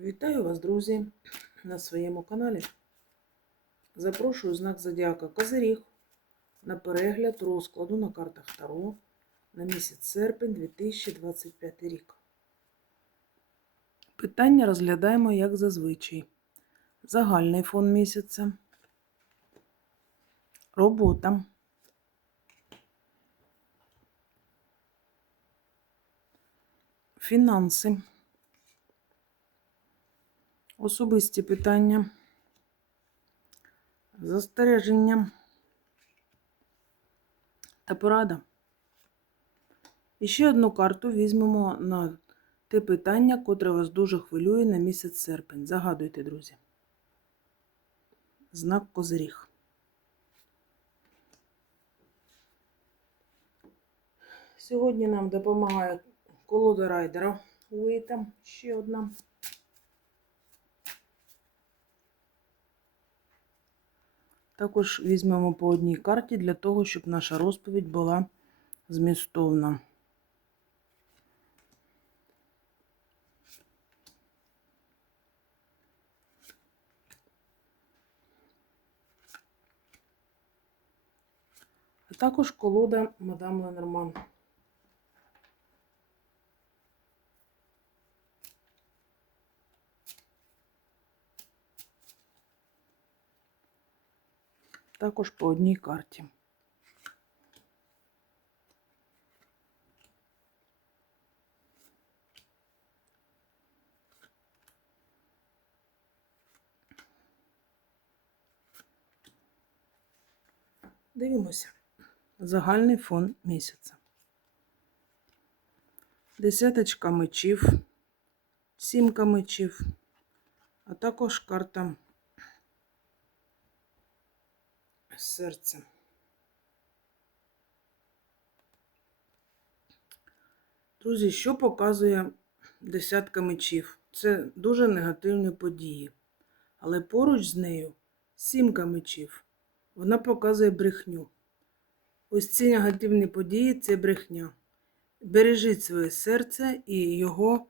Вітаю вас, друзі, на своєму каналі. Запрошую знак Зодіака Козиріг на перегляд розкладу на картах Таро на місяць серпень 2025 рік. Питання розглядаємо як зазвичай. Загальний фон місяця, робота, фінанси. Особисті питання, застереження та порада. І ще одну карту візьмемо на те питання, котре вас дуже хвилює на місяць серпень. Загадуйте, друзі. Знак Козиріг. Сьогодні нам допомагає колода райдера Уейта. Ще одна. Також візьмемо по одній карті для того, щоб наша розповідь була змістовна. А також колода мадам Ленорман. Також по одній карті. Дивимося. Загальний фон місяця. Десяточка мечів, сімка мечів, а також карта серця. Друзі, що показує десятка мечів? Це дуже негативні події. Але поруч з нею сімка мечів. Вона показує брехню. Ось ці негативні події це брехня. Бережіть своє серце і його,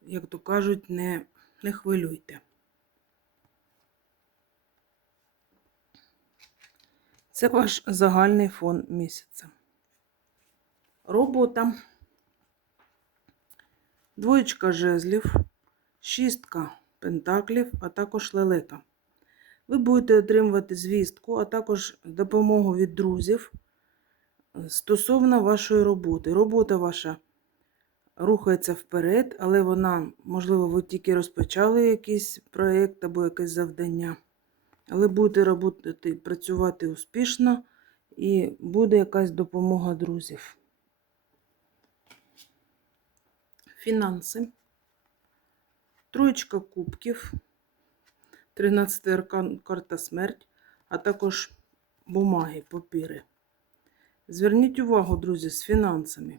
як то кажуть, не, не хвилюйте. Це ваш загальний фон місяця. Робота. Двоєчка жезлів, шістка пентаклів, а також лелека. Ви будете отримувати звістку, а також допомогу від друзів стосовно вашої роботи. Робота ваша рухається вперед, але вона, можливо, ви тільки розпочали якийсь проєкт або якесь завдання. Але будете роботи, працювати успішно і буде якась допомога друзів. Фінанси. Троєчка кубків. 13 аркан карта смерть, а також бумаги, папіри. Зверніть увагу, друзі, з фінансами.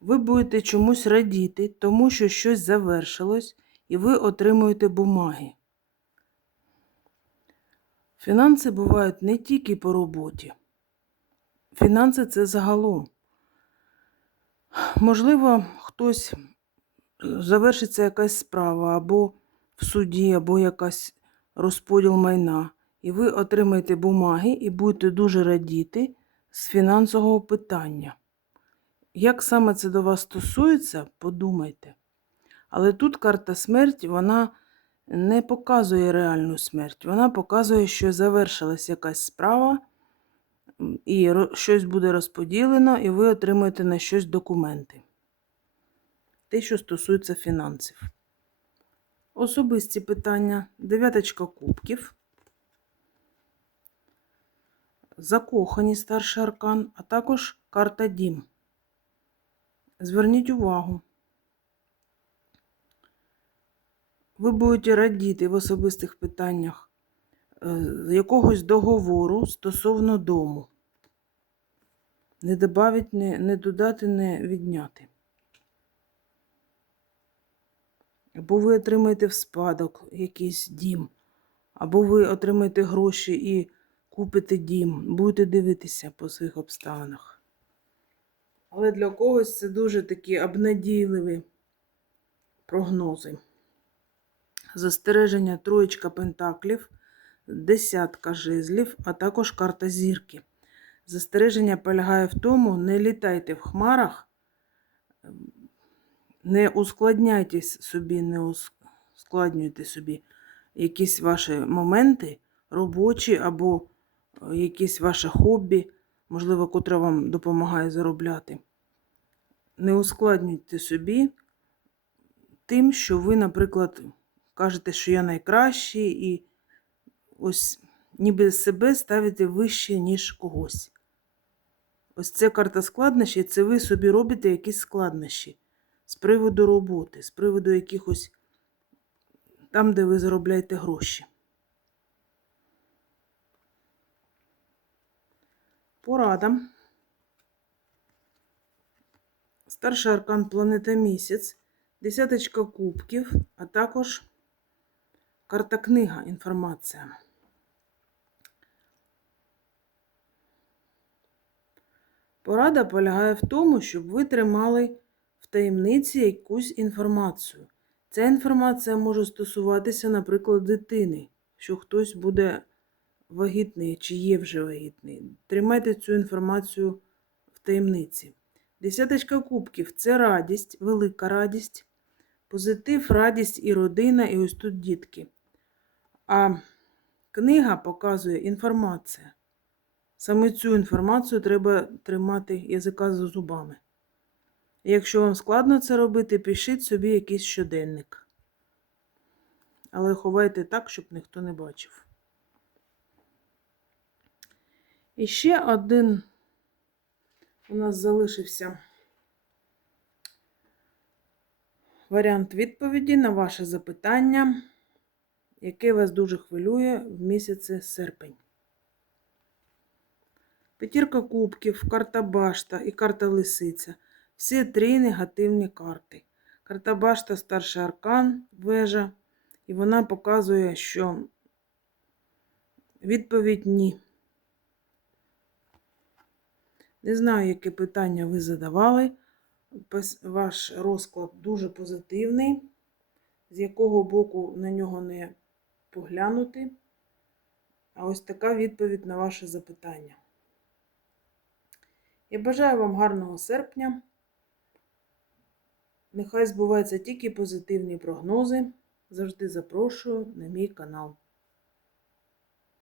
Ви будете чомусь радіти, тому що щось завершилось, і ви отримуєте бумаги. Фінанси бувають не тільки по роботі. Фінанси це загалом. Можливо, хтось завершиться якась справа або в суді, або якась розподіл майна. І ви отримаєте бумаги і будете дуже радіти з фінансового питання. Як саме це до вас стосується, подумайте. Але тут карта смерті, вона не показує реальну смерть. Вона показує, що завершилась якась справа, і щось буде розподілено, і ви отримаєте на щось документи. Те, що стосується фінансів. Особисті питання. Дев'яточка кубків. Закохані старший аркан, а також карта Дім. Зверніть увагу. Ви будете радіти в особистих питаннях якогось договору стосовно дому. Не додати, не, не додати, не відняти. Або ви отримаєте в спадок якийсь дім, або ви отримаєте гроші і купите дім, будете дивитися по своїх обставинах. Але для когось це дуже такі обнадійливі прогнози. Застереження троєчка пентаклів, десятка жезлів, а також карта зірки. Застереження полягає в тому, не літайте в хмарах, не ускладняйте собі, не ускладнюйте собі якісь ваші моменти робочі або е, якесь ваше хобі, можливо, котре вам допомагає заробляти. Не ускладнюйте собі тим, що ви, наприклад, кажете, що я найкращий, і ось ніби себе ставите вище, ніж когось. Ось це карта складнощі, це ви собі робите якісь складнощі з приводу роботи, з приводу якихось там, де ви заробляєте гроші. Порада. Старший аркан планета місяць, десяточка кубків, а також карта книга інформація. Порада полягає в тому, щоб ви тримали в таємниці якусь інформацію. Ця інформація може стосуватися, наприклад, дитини, що хтось буде вагітний чи є вже вагітний. Тримайте цю інформацію в таємниці. Десяточка кубків це радість, велика радість, позитив, радість і родина, і ось тут дітки. А книга показує інформація. Саме цю інформацію треба тримати язика за зубами. Якщо вам складно це робити, пишіть собі якийсь щоденник. Але ховайте так, щоб ніхто не бачив. І ще один у нас залишився варіант відповіді на ваше запитання, яке вас дуже хвилює в місяці серпень. П'ятірка кубків, карта башта і карта лисиця. Всі три негативні карти. Карта башта старший аркан, вежа, і вона показує, що відповідь ні. Не знаю, яке питання ви задавали. Ваш розклад дуже позитивний, з якого боку на нього не поглянути. А ось така відповідь на ваше запитання. Я бажаю вам гарного серпня. Нехай збуваються тільки позитивні прогнози. Завжди запрошую на мій канал.